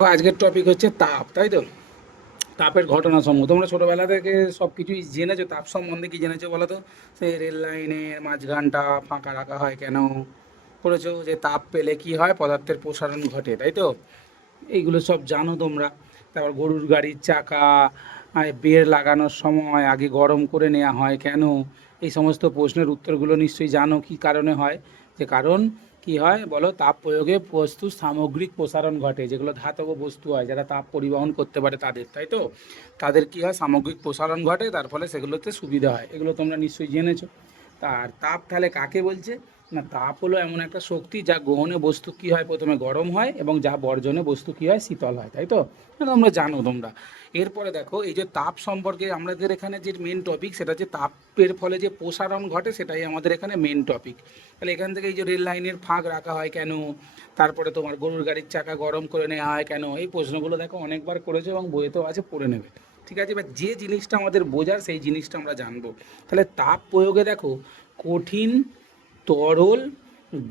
তো আজকের টপিক হচ্ছে তাপ, তাই তো? তাপের ঘটনা সমূহ তোমরা ছোটবেলা থেকে সব কিছুই জেনেছো। তাপ সম্বন্ধে কি জেনেছো বলো তো? সেই রেল লাইনের মাঝখানটা ফাঁকা রাখা হয় কেন? পড়েছো যে তাপ পেলে কি হয়, পদার্থের প্রসারণ ঘটে, তাই তো? এইগুলো সব জানো তোমরা। তারপর গরুর গাড়ির চাকা বের লাগানোর সময় আগে গরম করে নেওয়া হয় কেন? এই সমস্ত প্রশ্নের উত্তরগুলো নিশ্চয়ই জানো কি কারণে হয়। যে কারণ কি হয় বলো, তাপ প্রয়োগে বস্তুর সামগ্রিক প্রসারণ ঘটে। যেগুলো ধাতব বস্তু হয়, যারা তাপ পরিবহন করতে পারে তাদের, তাই তো? তাদের কি হয়, সামগ্রিক প্রসারণ ঘটে, তার ফলে সেগুলোতে সুবিধা হয়। এগুলো তোমরা নিশ্চয়ই জেনেছো। তার তাপ তাহলে কাকে বলছে? না, তাপ হলো এমন একটা শক্তি যা গ্রহণে বস্তু কি হয়, প্রথমে গরম হয়, এবং যা বর্জনে বস্তু কি হয়, শীতল হয়, তাই তো? এটা তোমরা জানো তোমরা। এরপরে দেখো, এই যে তাপ সম্পর্কে আমাদের এখানে যে মেন টপিক, সেটা হচ্ছে তাপের ফলে যে প্রসারণ ঘটে, সেটাই আমাদের এখানে মেন টপিক। তাহলে এখান থেকে এই যে রেল লাইনের ফাঁক রাখা হয় কেন, তারপরে তোমার গরুর গাড়ির চাকা গরম করে নেওয়া হয় কেন, এই প্রশ্নগুলো দেখো অনেকবার করেছো এবং বইয়েতেও আছে, পড়ে নেবে। ঠিক আছে, এবার যে জিনিসটা আমাদের বোঝার সেই জিনিসটা আমরা জানবো। তাহলে তাপ প্রয়োগে দেখো, কঠিন, তরল,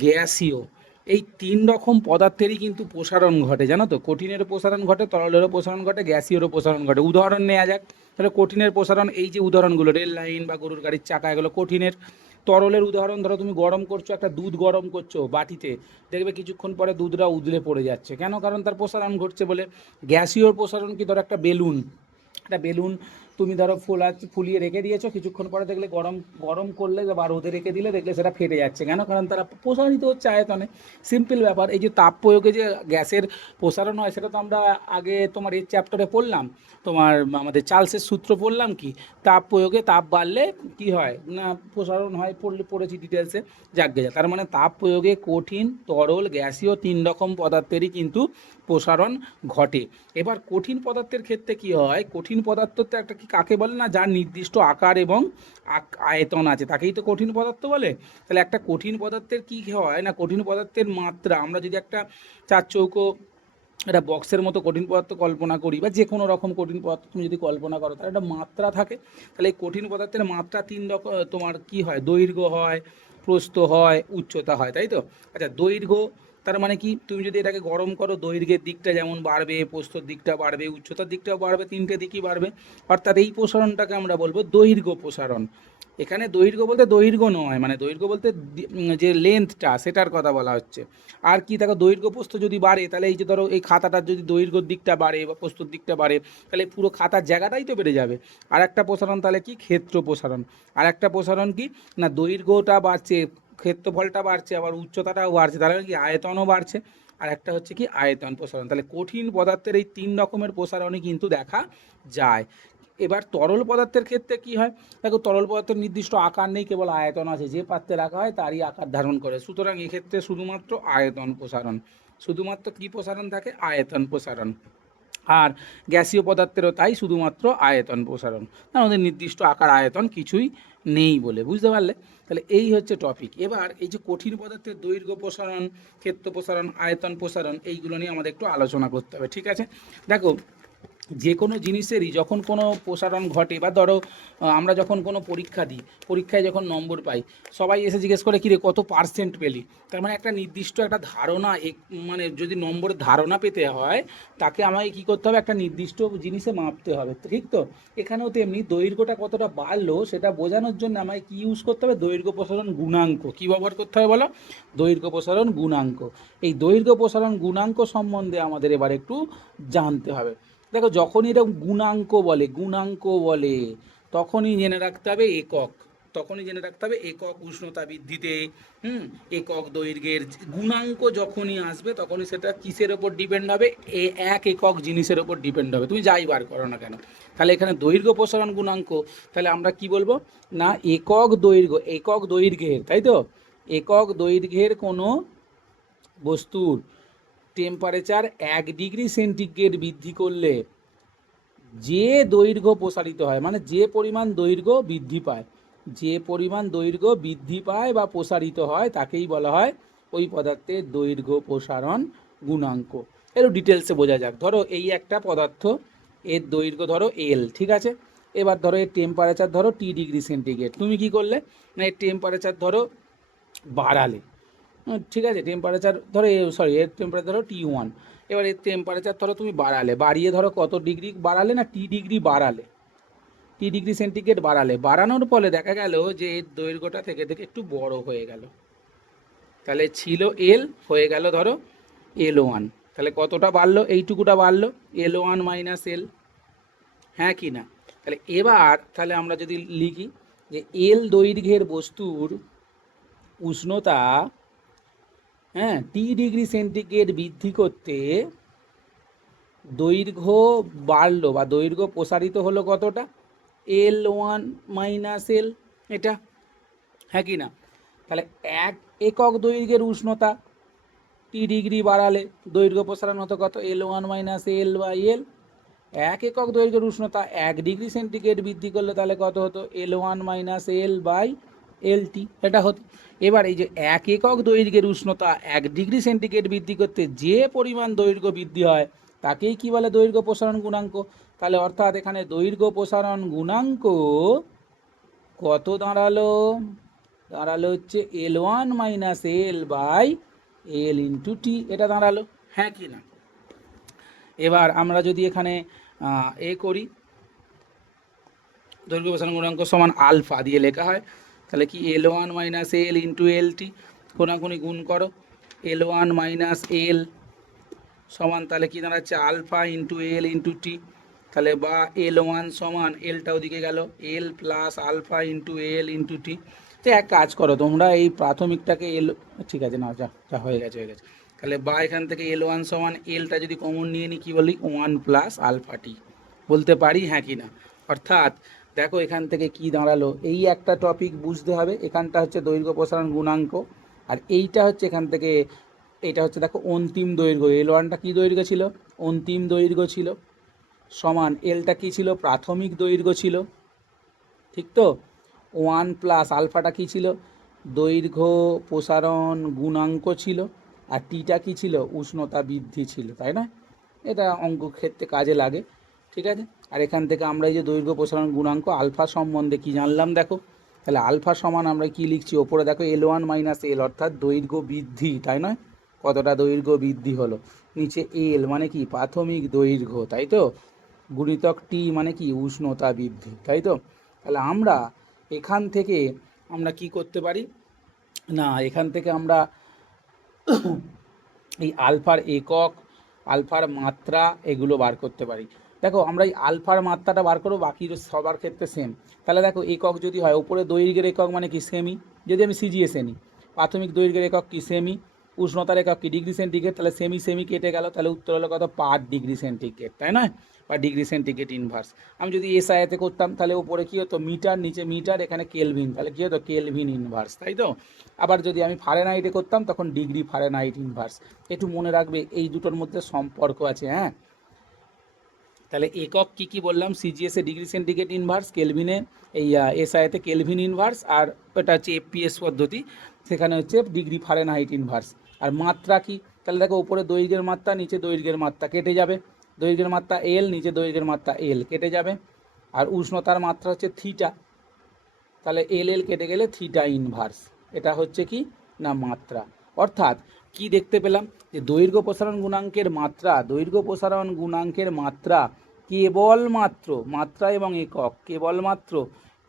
গ্যাসীয়, এই তিন রকম পদার্থেরই কিন্তু প্রসারণ ঘটে, জানো তো? কঠিনেরও প্রসারণ ঘটে, তরলেরও প্রসারণ ঘটে, গ্যাসীয়রও প্রসারণ ঘটে। উদাহরণ নেওয়া যাক। তাহলে কঠিনের প্রসারণ, এই যে উদাহরণগুলো, রেল লাইন বা গরুর গাড়ির চাকা, এগুলো কঠিনের। তরলের উদাহরণ ধরো, তুমি গরম করছো, একটা দুধ গরম করছো বাটিতে, দেখবে কিছুক্ষণ পরে দুধটা উদলে পড়ে যাচ্ছে কেন? কারণ তার প্রসারণ ঘটছে বলে। গ্যাসীয় প্রসারণ কি, ধরো একটা বেলুন, একটা বেলুন তুমি ধরো ফুলিয়ে রেখে দিয়েছো, কিছুক্ষণ পরে দেখলে গরম গরম করলে বা রোদে রেখে দিলে দেখলে সেটা ফেটে যাচ্ছে কেন? কারণ তারা প্রসারিত হচ্ছে আয়তনে। সিম্পল ব্যাপার। এই যে তাপ প্রয়োগে যে গ্যাসের প্রসারণ হয়, সেটা তো আমরা আগে তোমার এই চ্যাপ্টারে পড়লাম। তোমার আমাদের চার্লসের সূত্র পড়লাম কি, তাপ প্রয়োগে তাপ বাড়লে কি হয় না, প্রসারণ হয়, পড়েছি ডিটেলসে। যাক যা, তার মানে তাপ প্রয়োগে কঠিন, তরল, গ্যাসীয় তিন রকম পদার্থেরই কিন্তু প্রসারণ ঘটে। এবার কঠিন পদার্থের ক্ষেত্রে কি হয়, কঠিন পদার্থ তো একটা কি কাকে বলে না, যার নির্দিষ্ট আকার এবং আয়তন আছে, তাকেই তো কঠিন পদার্থ বলে। তাহলে একটা কঠিন পদার্থের কি হয় না, কঠিন পদার্থের মাত্রা, আমরা যদি একটা চার চৌকো একটা বক্সের মতো কঠিন পদার্থ কল্পনা করি, বা যে কোনো রকম কঠিন পদার্থ তুমি যদি কল্পনা করো, তার একটা মাত্রা থাকে। তাহলে এই কঠিন পদার্থের মাত্রা তিন রকম তোমার কি হয়, দৈর্ঘ্য হয়, প্রস্থ হয়, উচ্চতা হয়, তাই তো? আচ্ছা, দৈর্ঘ্য তার মানে কি, তুমি যদি এটাকে গরম করো, দৈর্ঘ্যের দিকটা যেমন বাড়বে, প্রস্থর দিকটা বাড়বে, উচ্চতার দিকটাও বাড়বে, তিনটে দিকই বাড়বে। অর্থাৎ এই প্রসারণটাকে আমরা বলবো দৈর্ঘ্য প্রসারণ। এখানে দৈর্ঘ্য বলতে দৈর্ঘ্য নয়, মানে দৈর্ঘ্য বলতে যে লেন্থটা, সেটার কথা বলা হচ্ছে। আর কি দেখো, দৈর্ঘ্য প্রস্থ যদি বাড়ে, তাহলে এই যে ধরো এই খাতাটার যদি দৈর্ঘ্যর দিকটা বাড়ে বা প্রস্থর দিকটা বাড়ে, তাহলে পুরো খাতার জায়গাটাই তো বেড়ে যাবে। আর একটা প্রসারণ তাহলে কি, ক্ষেত্র প্রসারণ। আর একটা প্রসারণ কি না, দৈর্ঘ্যটা বাড়ছে, ক্ষেত্রফলটা বাড়ছে, আবার উচ্চতাটাও বাড়ছে, তাহলে কি আয়তনও বাড়ছে। আর একটা হচ্ছে কি আয়তন প্রসারণ। তাহলে কঠিন পদার্থের এই তিন রকমের প্রসারণই কিন্তু দেখা যায়। এবার তরল পদার্থের ক্ষেত্রে কি হয়, দেখো তরল পদার্থের নির্দিষ্ট আকার নেই, কেবল আয়তন আছে, যে পাত্রে রাখা হয় তারই আকার ধারণ করে। সুতরাং এক্ষেত্রে শুধুমাত্র আয়তন প্রসারণ, শুধুমাত্র কি প্রসারণ থাকে, আয়তন প্রসারণ। আর গ্যাসীয় পদার্থেরও তাই, শুধুমাত্র আয়তন প্রসারণ, কারণ ওদের নির্দিষ্ট আকার আয়তন কিছুই নেই বলে, বুঝতে পারলে? তাহলে এই হচ্ছে টপিক। এবার এই যে কঠিন পদার্থের দৈর্ঘ্য প্রসারণ, ক্ষেত্র প্রসারণ, আয়তন প্রসারণ, এইগুলো নিয়ে আমাদের একটু আলোচনা করতে হবে, ঠিক আছে? দেখো, যে কোনো জিনিসেরই যখন কোনো প্রসারণ ঘটে, বা ধরো আমরা যখন কোনো পরীক্ষা দিই, পরীক্ষায় যখন নম্বর পাই, সবাই এসে জিজ্ঞেস করে কিরে কত পার্সেন্ট পেলি। তার মানে একটা নির্দিষ্ট একটা ধারণা, মানে যদি নম্বরের ধারণা পেতে হয়, তাকে আমাকে কী করতে হবে, একটা নির্দিষ্ট জিনিসে মাপতে হবে, ঠিক তো? এখানেও তেমনি দৈর্ঘ্যটা কতটা বাড়লো সেটা বোঝানোর জন্য আমাকে কী ইউজ করতে হবে, দৈর্ঘ্য প্রসারণ গুণাঙ্ক। কী ব্যবহার করতে হবে বলো, দৈর্ঘ্য প্রসারণ গুণাঙ্ক। এই দৈর্ঘ্য প্রসারণ গুণাঙ্ক সম্বন্ধে আমাদের এবার একটু জানতে হবে। দেখো, যখনই এটা গুণাঙ্ক বলে তখনই জেনে রাখতে হবে একক, তখনই জেনে রাখতে হবে একক উষ্ণতা বৃদ্ধিতে, হুম, একক দৈর্ঘ্যের গুণাঙ্ক যখনই আসবে, তখনই সেটা কিসের ওপর ডিপেন্ড হবে, এক একক জিনিসের ওপর ডিপেন্ড হবে, তুমি যাই বার করো না কেন। তাহলে এখানে দৈর্ঘ্য প্রসারণ গুণাঙ্ক, তাহলে আমরা কি বলবো না, একক দৈর্ঘ্যের, তাই তো? একক দৈর্ঘ্যের কোনো বস্তুর টেম্পারেচার 1 ডিগ্রি সেন্টিগ্রেড বৃদ্ধি করলে যে দৈর্ঘ্য প্রসারিত হয়, মানে যে পরিমাণ দৈর্ঘ্য বৃদ্ধি পায়, যে পরিমাণ দৈর্ঘ্য বৃদ্ধি পায় বা প্রসারিত হয়, তাকেই বলা হয় ওই পদার্থের দৈর্ঘ্য প্রসারণ গুণাঙ্ক। একটু ডিটেলসে বোঝা যাক। ধরো এই একটা পদার্থ, এর দৈর্ঘ্য ধরো এল, ঠিক আছে? এবার ধরো এর টেম্পারেচার ধরো T ডিগ্রি সেন্টিগ্রেড, তুমি কি করলে না, এর টেম্পারেচার ধরো বাড়ালে, ঠিক আছে? টেম্পারেচার ধরো এর টেম্পারেচার ধরো T1, এবার এর টেম্পারেচার ধরো তুমি বাড়ালে, বাড়িয়ে ধরো কত ডিগ্রি বাড়ালে না, টি ডিগ্রি বাড়ালে, টি ডিগ্রি সেন্টিগ্রেড বাড়ালে, বাড়ানোর ফলে দেখা গেল যে এর দৈর্ঘ্যটা থেকে থেকে একটু বড় হয়ে গেল। তাহলে ছিল এল, হয়ে গেল ধরো L1। তাহলে কতটা বাড়লো, এইটুকুটা বাড়লো, L1 মাইনাস এল, হ্যাঁ কি না? তাহলে এবার তাহলে আমরা যদি লিখি যে এল দৈর্ঘ্যের বস্তুর উষ্ণতা, হ্যাঁ, টি ডিগ্রি সেন্টিগ্রেড বৃদ্ধি করতে দৈর্ঘ্য বাড়লো বা দৈর্ঘ্য প্রসারিত হলো কতটা, L1 মাইনাস এল, এটা, হ্যাঁ কি না? তাহলে 1 একক দৈর্ঘ্যের উষ্ণতা টি ডিগ্রি বাড়ালে দৈর্ঘ্য প্রসারণ হতো কত, L1 মাইনাস এল বাই এল। 1 একক দৈর্ঘ্যের উষ্ণতা 1 ডিগ্রি সেন্টিগ্রেড বৃদ্ধি করলে তাহলে কত হতো, L1 minus L by LT, এটা হতো। এবার এই যে 1 একক দৈর্ঘ্যের উষ্ণতা 1 ডিগ্রি সেন্টিগ্রেড বৃদ্ধি করতে যে পরিমাণ দৈর্ঘ্য বৃদ্ধি হয় তাকেই কি বলে, দৈর্ঘ্য প্রসারণ গুণাঙ্ক। তাহলে অর্থাৎ এখানে দৈর্ঘ্য প্রসারণ গুণাঙ্ক কত দাঁড়ালো, দাঁড়ালো হচ্ছে L1 minus L by L into T, এটা দাঁড়ালো, হ্যাঁ কি না? এবার আমরা যদি এখানে করি, দৈর্ঘ্য প্রসারণ গুণাঙ্ক সমান আলফা দিয়ে লেখা হয়, তাহলে কি L1 minus L into L টি, কোনাকুনি গুণ করো, L1 মাইনাস এল সমান তাহলে কি দাঁড়াচ্ছে আলফা ইন্টু এল ইন্টু টি, তাহলে বা L1 সমান এলটা ওদিকে গেল, এল plus alpha into L into টি। তো এক কাজ করো তোমরা, এই প্রাথমিকটাকে এল, ঠিক আছে না, যা যা হয়ে গেছে হয়ে গেছে, তাহলে বা এখান থেকে L1 সমান এলটা যদি কমন নিয়ে নিই, কী বলি, 1 প্লাস আলফা টি বলতে পারি, হ্যাঁ কি না? অর্থাৎ দেখো এখান থেকে কি দাঁড়ালো, এই একটা টপিক বুঝতে হবে, এখানটা হচ্ছে দৈর্ঘ্য প্রসারণ গুণাঙ্ক, আর এইটা হচ্ছে এখান থেকে, এটা হচ্ছে দেখো অন্তিম দৈর্ঘ্য, L1টা কী দৈর্ঘ্য ছিল, অন্তিম দৈর্ঘ্য ছিল, সমান এলটা কী ছিল, প্রাথমিক দৈর্ঘ্য ছিল, ঠিক তো? 1 প্লাস আলফাটা কী ছিল, দৈর্ঘ্য প্রসারণ গুণাঙ্ক ছিল, আর টিটা কী ছিল, উষ্ণতা বৃদ্ধি ছিল, তাই না? এটা অঙ্ক ক্ষেত্রে কাজে লাগে, ঠিক আছে? আর এখান থেকে আমরা এই যে দৈর্ঘ্য প্রসারণ গুণাঙ্ক আলফা সম্বন্ধে কি জানলাম দেখো, তাহলে আলফা সমান আমরা কি লিখছি, ওপরে দেখো L1 মাইনাস এল, অর্থাৎ দৈর্ঘ্য বৃদ্ধি, তাই নয়? কতটা দৈর্ঘ্য বৃদ্ধি হলো, নিচে এল মানে কি প্রাথমিক দৈর্ঘ্য, তাই তো, গুণিতক টি মানে কি উষ্ণতা বৃদ্ধি, তাই তো? তাহলে আমরা এখান থেকে আমরা কি করতে পারি না, এখান থেকে আমরা এই আলফার একক, আলফার মাত্রা এগুলো বার করতে পারি। দেখো আমরা এই আলফার মাত্রাটা বার করবো, বাকি সবার ক্ষেত্রে সেম। তাহলে দেখো একক যদি হয়, উপরে দৈর্ঘ্যের একক মানে কি সেমি, যদি আমি সিজিএসে নিই, প্রাথমিক দৈর্ঘ্যের একক কি সেমি, উষ্ণতার একক কি ডিগ্রি সেন্টিগ্রেড, তাহলে সেমি সেমি কেটে গেল, তাহলে উত্তর হলো কত, পার ডিগ্রি সেন্টিগ্রেড, তাই নয়, বা ডিগ্রি সেন্টিগ্রেড ইনভার্স। আমি যদি এসআইতে করতাম তাহলে উপরে কী হতো, মিটার, নিচে মিটার, এখানে কেলভিন, তাহলে কী হতো, কেলভিন ইনভার্স, তাই তো? আবার যদি আমি ফারেনহাইটে করতাম তখন ডিগ্রি ফারেনহাইট ইনভার্স। একটু মনে রাখবে এই দুটোর মধ্যে সম্পর্ক আছে, হ্যাঁ। তাহলে একক কি কি বললাম, সিজিএসে ডিগ্রি সেন্টিগ্রেড ইনভার্স, কেলভিনে এই এসআইতে কেলভিন ইনভার্স, আর ওটা হচ্ছে এফপিএস পদ্ধতি, সেখানে হচ্ছে ডিগ্রি ফারেনহাইট ইনভার্স। আর মাত্রা কি, তাহলে দেখো উপরে দৈর্ঘ্যের মাত্রা, নিচে দৈর্ঘ্যের মাত্রা কেটে যাবে, দৈর্ঘ্যের মাত্রা এল, নিচে দৈর্ঘ্যের মাত্রা এল কেটে যাবে, আর উষ্ণতার মাত্রা হচ্ছে থিটা, তাহলে এল এল কেটে গেলে থিটা ইনভার্স, এটা হচ্ছে কি না মাত্রা। অর্থাৎ কি দেখতে পেলাম, যে দৈর্ঘ্য প্রসারণ গুণাঙ্কের মাত্রা, দৈর্ঘ্য প্রসারণ গুণাঙ্কের মাত্রা কেবলমাত্র, মাত্রা এবং একক কেবলমাত্র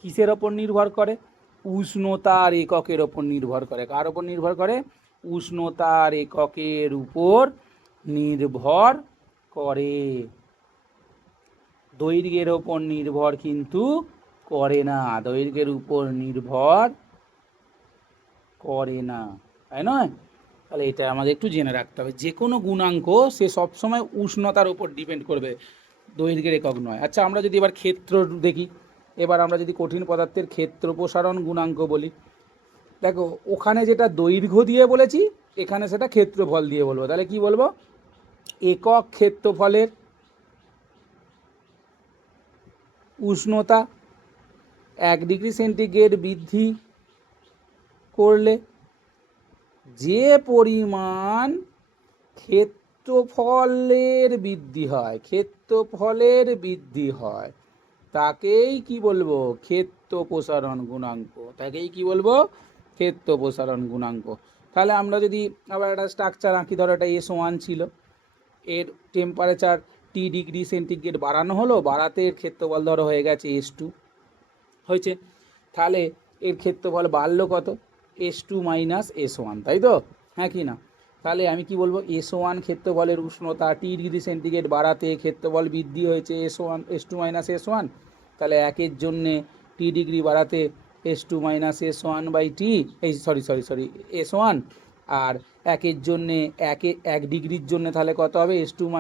কিসের ওপর নির্ভর করে, উষ্ণতার এককের ওপর নির্ভর করে। কার ওপর নির্ভর করে, উষ্ণতার এককের উপর নির্ভর করে, দৈর্ঘ্যের ওপর নির্ভর কিন্তু করে না, দৈর্ঘ্যের উপর নির্ভর করে না, তাই নয়? তাহলে এটা আমাদের একটু জেনে রাখতে হবে, যে কোনো গুণাঙ্ক সে সবসময় উষ্ণতার উপর ডিপেন্ড করবে, দৈর্ঘ্যের একক নয়। আচ্ছা আমরা যদি এবার ক্ষেত্র দেখি, এবার আমরা যদি কঠিন পদার্থের ক্ষেত্র প্রসারণ গুণাঙ্ক বলি, দেখো ওখানে যেটা দৈর্ঘ্য দিয়ে বলেছি, এখানে সেটা ক্ষেত্রফল দিয়ে বলবো, তাহলে কি বলবো, একক ক্ষেত্রফলের উষ্ণতা 1 ডিগ্রি সেন্টিগ্রেড বৃদ্ধি করলে যে পরিমাণ ক্ষেত্রফলের বৃদ্ধি হয়, ক্ষেত্রফলের বৃদ্ধি হয়, তাকেই কি বলবো, ক্ষেত্র প্রসারণ গুণাঙ্ক, তাকেই কি বলবো, ক্ষেত্র প্রসারণ গুণাঙ্ক। তাহলে আমরা যদি আবার একটা স্ট্রাকচার আঁকি, ধরো এটা S1 ছিল, এর টেম্পারেচার T°C বাড়ানো হলো, বাড়াতে এর ক্ষেত্রফল ধরো হয়ে গেছে S2 হয়েছে, তাহলে এর ক্ষেত্রফল বাড়লো কত, S2 - S1, তাই তো, হ্যাঁ কি না? তাহলে আমি কি বলবো, S1 ক্ষেত্রফলের উষ্ণতা T°C বাড়াতে ক্ষেত্রফল বৃদ্ধি হয়েছে S2 - S1, তাহলে 1 জন্যে T° বাড়াতে S2 - S1/T, এই সরি S1, আর 1 জন্যে 1 ডিগ্রির জন্য তাহলে কত হবে, S2 -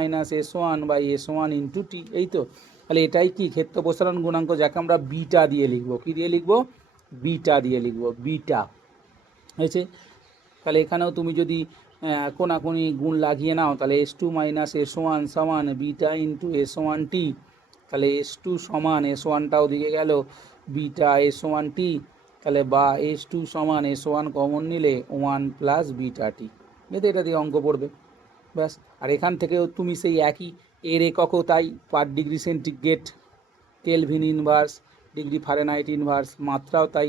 S1/S1 × T, এই তো। তাহলে এটাই কি ক্ষেত্র প্রসারণ গুণাঙ্ক, যাকে আমরা বিটা দিয়ে লিখবো, কি দিয়ে লিখবো, বিটা দিয়ে লিখবো, বিটা হয়েছে। তাহলে এখানেও তুমি যদি কোনাকুনি গুণ লাগিয়ে নাও, তাহলে S2 - S1 সমান বিটা × S1T, তাহলে S2 সমান S1টাও দিকে গেল বিটা S1T, তাহলে বা S2 সমান S1 কমন নিলে 1 + βT, এতে এটা দিয়ে অঙ্ক পড়বে ব্যাস। আর এখান থেকেও তুমি সেই একই এর এককও তাই পার°C, kelvin inverse, degree Fahrenheit inverse, মাত্রাও তাই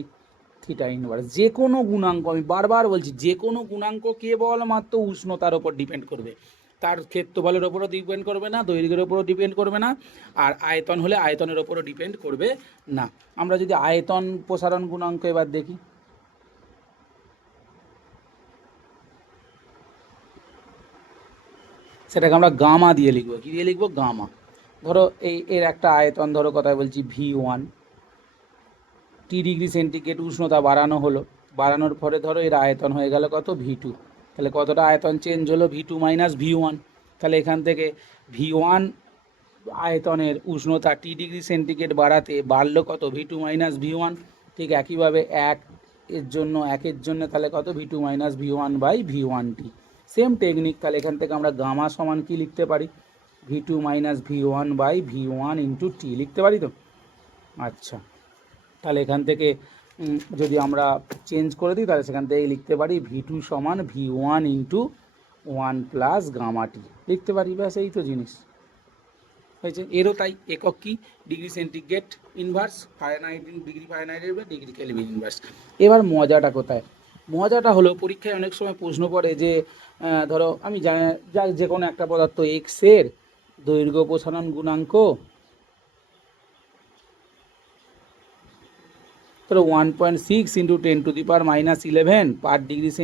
থিটা ইনভার্স। যে কোনো গুণাঙ্ক, আমি বারবার বলছি, যে কোনো গুণাঙ্ক কেবলমাত্র উষ্ণতার ওপর ডিপেন্ড করবে, তার ক্ষেত্রফলের ওপরও ডিপেন্ড করবে না, দৈর্ঘ্যের ওপরও ডিপেন্ড করবে না, আর আয়তন হলে আয়তনের ওপরও ডিপেন্ড করবে না। আমরা যদি আয়তন প্রসারণ গুণাঙ্ক এবার দেখি, সেটাকে আমরা গামা দিয়ে লিখবো, কী দিয়ে লিখবো, গামা। ধরো এর একটা আয়তন, ধরো কথায় বলছি V1, T°C উষ্ণতা বাড়ানো হলো, বাড়ানোর পরে ধরো এর আয়তন হয়ে গেল কত, V2, তাহলে কতটা আয়তন চেঞ্জ হলো, V2 - V1, তাহলে এখান থেকে V1 আয়তনের উষ্ণতা T°C বাড়াতে বাড়লো কত, V2 - V1, ঠিক একইভাবে 1 এর জন্য তাহলে কত, V2 - V1/V1T, সেম টেকনিক। তাহলে এখান থেকে আমরা গামা সমান কি লিখতে পারি, V2 - V1/V1 × T লিখতে পারি তো। আচ্ছা, তাহলে এখান থেকে যদি আমরা চেঞ্জ করে দিই, তাহলে সেখান থেকে লিখতে পারি V2 সমান V1 × 1 + γT লিখতে পারি, ব্যাস এই তো জিনিস হয়েছে। এরও তাই একক কি, degree centigrade inverse, Fahrenheit degree ফারেনহাইটের ডিগ্রি কেলভিন ইনভার্স। এবার মজাটা কোথায়, মজাটা হলো পরীক্ষায় অনেক সময় প্রশ্ন পড়ে যে ধরো আমি যে কোনো একটা পদার্থ এক্সের দৈর্ঘ্য প্রসারণ গুণাঙ্ক ধরো 1.6 × 10⁻11 পার°C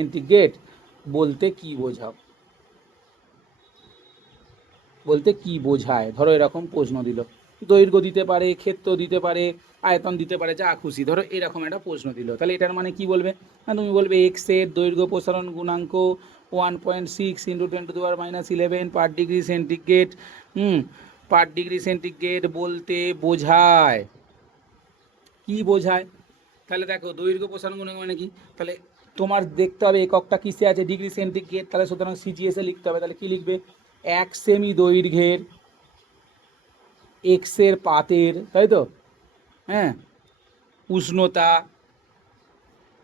বলতে কি বোঝাও, বলতে কি বোঝায়, ধরো এরকম প্রশ্ন দিল, দৈর্ঘ্য দিতে পারে, ক্ষেত্র দিতে পারে, আয়তন দিতে পারে, যা খুশি, ধরো এরকম একটা প্রশ্ন দিল, তাহলে এটার মানে কি বলবে না, তুমি বলবে এক্সের দৈর্ঘ্য প্রসারণ গুণাঙ্ক 1.6 × 10⁻11 পার°C, পার°C বলতে বোঝায়, কি বোঝায়, তাহলে দেখো দৈর্ঘ্য প্রসারণ গুণাঙ্ক মানে কি, তাহলে তোমার দেখতে হবে এককটা কিসে আছে, ডিগ্রি সেন্টিগ্রেড, তাহলে সুতরাং CGS-এ লিখতে হবে, তাহলে কি লিখবে, 1 সেমি দৈর্ঘ্যের এক্সের পাতের, তাই তো, হ্যাঁ, উষ্ণতা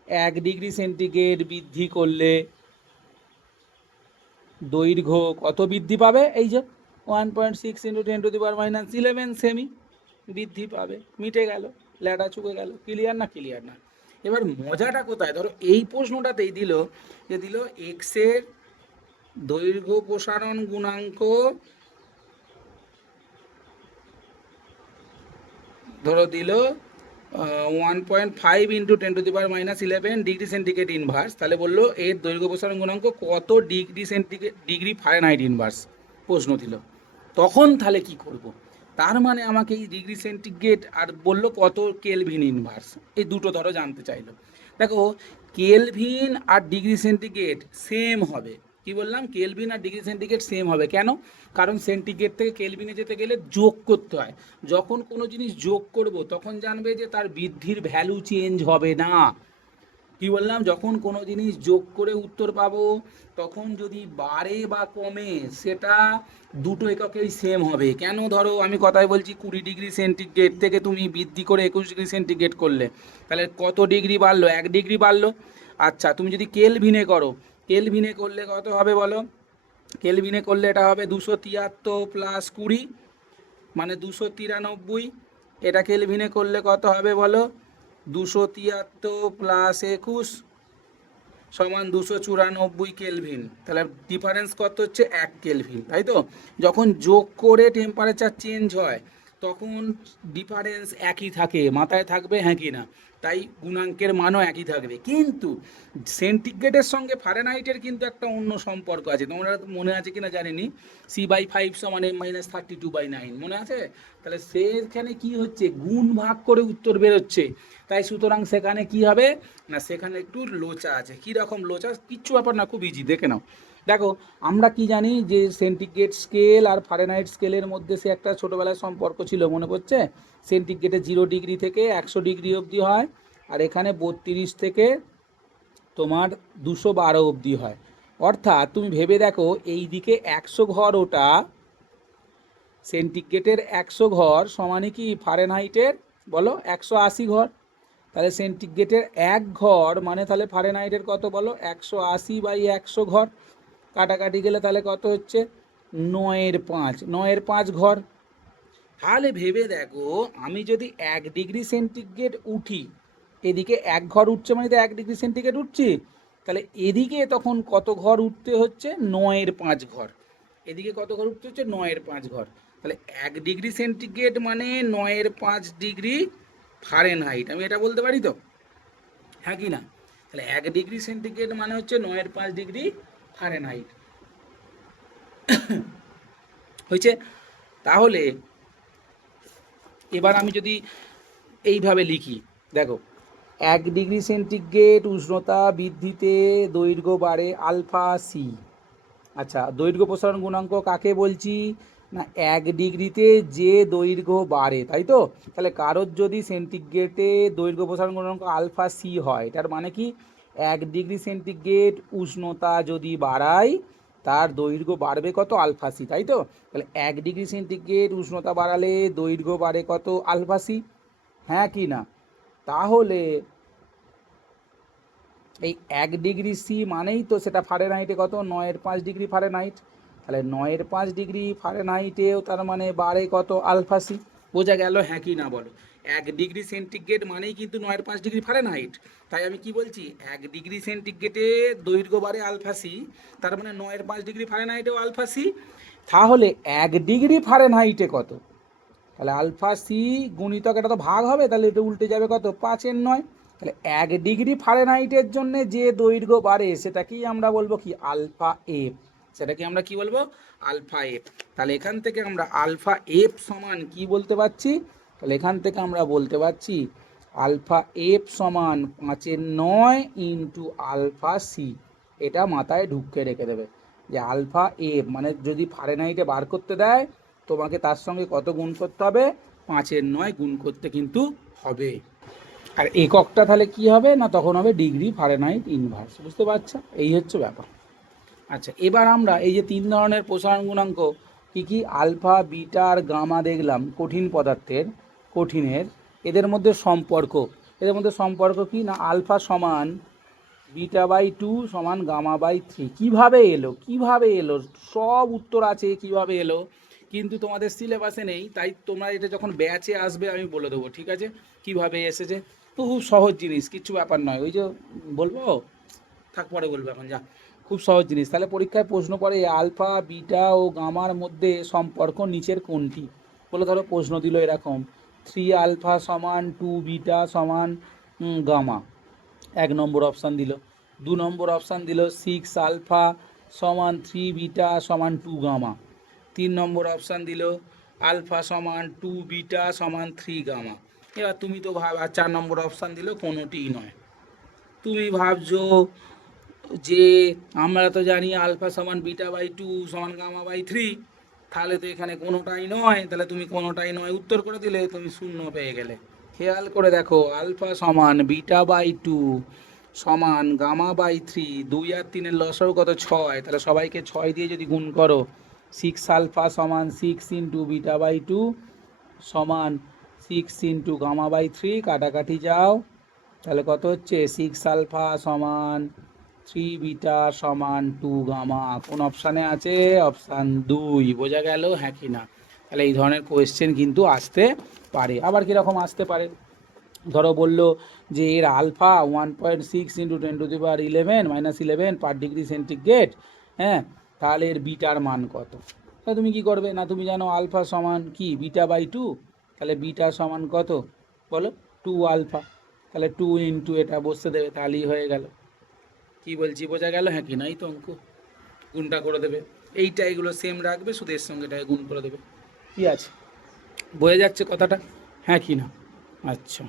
1°C বৃদ্ধি করলে দৈর্ঘ্য কত বৃদ্ধি পাবে, এই যে 1.6 × 10⁻11 সেমি বৃদ্ধি পাবে, মিটে গেল, ল্যাডা চুকে গেল, ক্লিয়ার না, ক্লিয়ার না। এবার মজাটা কোথায়, ধরো এই প্রশ্নটাতেই দিল যে দিল এক্সের দৈর্ঘ্য প্রসারণ গুণাঙ্ক, ধরো দিল 1.5 × 10⁻11 ডিগ্রি ইনভার্স, তাহলে বললো এর দৈর্ঘ্য প্রসারণ গুণাঙ্ক কত ডিগ্রি ফারেনহাইট ইনভার্স প্রশ্ন দিল, তখন তাহলে কি করব, তার মানে আমাকে এই ডিগ্রি সেন্টিগ্রেড আর বললো কত কেলভিন ইনভার্স, এই দুটো ধরো জানতে চাইলো। দেখো কেলভিন আর ডিগ্রি সেন্টিগ্রেড সেম হবে, কি বললাম, কেলভিন আর ডিগ্রি সেন্টিগ্রেড সেম হবে, কেন, কারণ সেন্টিগ্রেড থেকে কেলভিনে যেতে গেলে যোগ করতে হয়, যখন কোনো জিনিস যোগ করব তখন জানবে যে তার বৃদ্ধির ভ্যালু চেঞ্জ হবে না, কি বললাম, যখন কোনো জিনিস যোগ করে উত্তর পাবো তখন যদি বাড়ে বা কমে সেটা দুটো এককেই সেম হবে, কেন, ধরো আমি কথাই বলছি 20°C থেকে তুমি বৃদ্ধি করে 21°C করলে, তাহলে কত ডিগ্রি বাড়লো, 1 ডিগ্রি বাড়লো। আচ্ছা তুমি যদি কেলভিনে করো, কেলভিনে করলে কত হবে বলো, কেলভিনে করলে এটা হবে 273 + 20 মানে 293, এটা কেলভিনে করলে কত হবে বলো, 273 + 21 সমান 294 কেলভিন, তাহলে ডিফারেন্স কত হচ্ছে 1 কেলভিন, তাই তো? যখন যোগ করে টেম্পারেচার চেঞ্জ হয় তখন ডিফারেন্স একই থাকে, মাথায় থাকবে হ্যাঁ কি না? তাই গুণাঙ্কের মানও একই থাকবে। কিন্তু সেন্টিগ্রেডের সঙ্গে ফারেনহাইটের কিন্তু একটা অন্য সম্পর্ক আছে, তোমরা মনে আছে কিনা জানিনি। C/5 সমান M-32/9 মনে আছে? তাহলে সেখানে কি হচ্ছে, গুণ ভাগ করে উত্তর বেরোচ্ছে, তাই সুতরাং সেখানে কি হবে না, সেখানে একটু লোচা আছে। কি রকম লোচা? কিচ্ছু ব্যাপার না, খুব ইজি, দেখে নাও। দেখো আমরা কি জানি যে সেন্টিগ্রেড স্কেল আর ফারেনহাইট স্কেলের মধ্যে সে একটা ছোটোবেলার সম্পর্ক ছিল, মনে পড়ছে? সেন্টিগ্রেডে 0 ডিগ্রি থেকে 100 ডিগ্রি অবধি হয়, আর এখানে 32 থেকে তোমার 212 অবধি হয়। অর্থাৎ তুমি ভেবে দেখো, এই দিকে 100 ঘর ওটা সেন্টিগ্রেডের 100 ঘর সমানই কি ফারেনহাইটের বলো 180 ঘর। তাহলে সেন্টিগ্রেডের 1 ঘর মানে তাহলে ফারেনহাইটের কত বলো, 180/100 ঘর। কাটাকাটি গেলে তাহলে কত হচ্ছে, 9/5 ঘর। তাহলে ভেবে দেখো, আমি যদি 1 ডিগ্রি সেন্টিগ্রেড উঠি, এদিকে 1 ঘর উঠছে মানে তো 1 ডিগ্রি সেন্টিগ্রেড উঠছি, তাহলে এদিকে তখন কত ঘর উঠতে হচ্ছে, 9/5 ঘর। এদিকে কত ঘর উঠতে হচ্ছে, 9/5 ঘর। তাহলে 1 ডিগ্রি সেন্টিগ্রেড মানে 9/5 ডিগ্রি ফারেনহাইট, আমি এটা বলতে পারি তো, হ্যাঁ কি না? তাহলে 1 ডিগ্রি সেন্টিগ্রেড মানে হচ্ছে 9/5 ডিগ্রি ফারেনহাইট হয়েছে। তাহলে এবার আমি যদি এইভাবে লিখি, দেখো 1 ডিগ্রি সেন্টিগ্রেড উষ্ণতা বৃদ্ধিতে দৈর্ঘ্য বাড়ে আলফা সি। আচ্ছা, দৈর্ঘ্য প্রসারণ গুণাঙ্ক কাকে বলছি না, 1 ডিগ্রিতে যে দৈর্ঘ্য বাড়ে, তাই তো? তাহলে কারোর যদি সেন্টিগ্রেডে দৈর্ঘ্য প্রসারণ গুণাঙ্ক আলফা সি হয়, এটার মানে কি, 1 ডিগ্রি সেন্টিগ্রেড উষ্ণতা যদি বাড়ায় তার দৈর্ঘ্য বাড়বে কত, আলফা সি, তাই তো? তাহলে 1 ডিগ্রি সেন্টিগ্রেড উষ্ণতা বাড়ালে দৈর্ঘ্য বাড়ে কত, আলফা সি, হ্যাঁ কি না? তাহলে এই 1 ডিগ্রি সি মানেই তো সেটা ফারেনহাইটে কত, 9/5 ডিগ্রি ফারেনহাইট। তাহলে 9/5 ডিগ্রি ফারেনহাইটেও তার মানে বাড়ে কত, আলফা সি। বোঝা গেল হ্যাঁ কি না বলো? 1 ডিগ্রি সেন্টিগ্রেড মানেই কিন্তু 9/5 ডিগ্রি ফারেনহাইট। তাই আমি কি বলছি, 1 ডিগ্রি সেন্টিগ্রেডে দৈর্ঘ্য বাড়ে আলফা সি, তার মানে 9/5 ডিগ্রি ফারেনহাইটেও আলফা সি। তাহলে 1 ডিগ্রি ফারেনহাইটে কত, তাহলে আলফা সি গুণিতক, এটা তো ভাগ হবে, তাহলে এটা উল্টে যাবে কত, 5/9। তাহলে 1 ডিগ্রি ফারেনহাইটের জন্য যে দৈর্ঘ্য বাড়ে সেটাকেই আমরা বলবো কি, আলফা এফ। সেটাকে আমরা কি বলবো, আলফা এফ। তাহলে এখান থেকে আমরা আলফা এফ সমান কি বলতে পারছি, তাহলে এখান থেকে আমরা বলতে পারছি আলফা এফ সমান 5/9 ইন্টু আলফা সি। এটা মাথায় ঢুকিয়ে রেখে দেবে যে আলফা এফ মানে যদি ফারেনহাইটে বার করতে দেয়, তোমাকে তার সঙ্গে কত গুণ করতে হবে, 5/9 গুণ করতে কিন্তু হবে। আর এককটা তাহলে কি হবে না, তখন হবে ডিগ্রি ফারেনহাইট ইনভার্স। বুঝতে পারছো? এই হচ্ছে ব্যাপার। আচ্ছা, এবার আমরা এই যে 3 ধরনের প্রসারণ গুণাঙ্ক কী কী, আলফা বিটা আর গামা দেখলাম কঠিন পদার্থের, কঠিনের, এদের মধ্যে সম্পর্ক কি না, আলফা সমান β/2 সমান γ/3। কিভাবে এলো সব উত্তর আছে কিভাবে এলো, কিন্তু তোমাদের সিলেবাসে নেই, তাই তোমরা এটা যখন ব্যাচে আসবে আমি বলে দেবো, ঠিক আছে, কিভাবে এসেছে। তো খুব সহজ জিনিস, কিচ্ছু ব্যাপার নয়, ওই যে বলবো, থাক পরে বলবো, এখন যা, খুব সহজ জিনিস। তাহলে পরীক্ষায় প্রশ্ন পড়ে আলফা বিটা ও গামার মধ্যে সম্পর্ক নিচের কোনটি, বলে ধরো প্রশ্ন দিল এরকম, 3 আলফা সমান 2 বিটা সমান গামা, 1 নম্বর অপশান দিল। 2 নম্বর অপশান দিল 6 আলফা সমান 3 বিটা সমান 2 গামা। 3 নম্বর অপশান দিল আলফা সমান 2 বিটা সমান 3 গামা। এবার তুমি তো ভাব, আর 4 নম্বর অপশান দিল কোনোটিই নয়। তুমি ভাবছো যে আমরা তো জানি আলফা সমান β/2 সমান γ/3, তাহলে তো এখানে কোনোটাই নয়, তাহলে তুমি কোনোটাই নয় উত্তর করে দিলে, তুমি শূন্য পেয়ে গেলে। খেয়াল করে দেখো, আলফা সমান β/2 সমান γ/3, 2 আর 3-এর লসাগু কত, 6, তাহলে সবাইকে 6 দিয়ে যদি গুণ করো, 6 আলফা সমান 6 ইন্টু β/2 সমান 6 ইন্টু γ/3, কাটাকাটি যাও, তাহলে কত হচ্ছে, 6 আলফা সমান 3 বিটা সমান 2 গামা। কোন অপশানে আছে, অপশান 2। বোঝা গেল হ্যাঁ কি না? তাহলে এই ধরনের কোয়েশ্চেন কিন্তু আসতে পারে। আবার কীরকম আসতে পারে, ধরো বললো যে এর alpha 1.6 into 10⁻11 -11 per degree centigrade, হ্যাঁ, তাহলে এর বিটার মান কত? তাহলে তুমি কি করবে না, তুমি জানো আলফা সমান কি β/2, তাহলে বিটা সমান কত বলো 2 আলফা, তাহলে 2 ইন্টু এটা বসতে দেবে, তাহলেই হয়ে গেল। কি বলছি বোঝা গেল? হ্যাঁ কি নাই তো অঙ্ক গুণটা করে দেবে, এইটা এগুলো সেম রাখবে, শুধু এর সঙ্গে এটাকে গুণ করে দেবে। কি আছে, বোঝা যাচ্ছে কথাটা? হ্যাঁ কি না? আচ্ছা।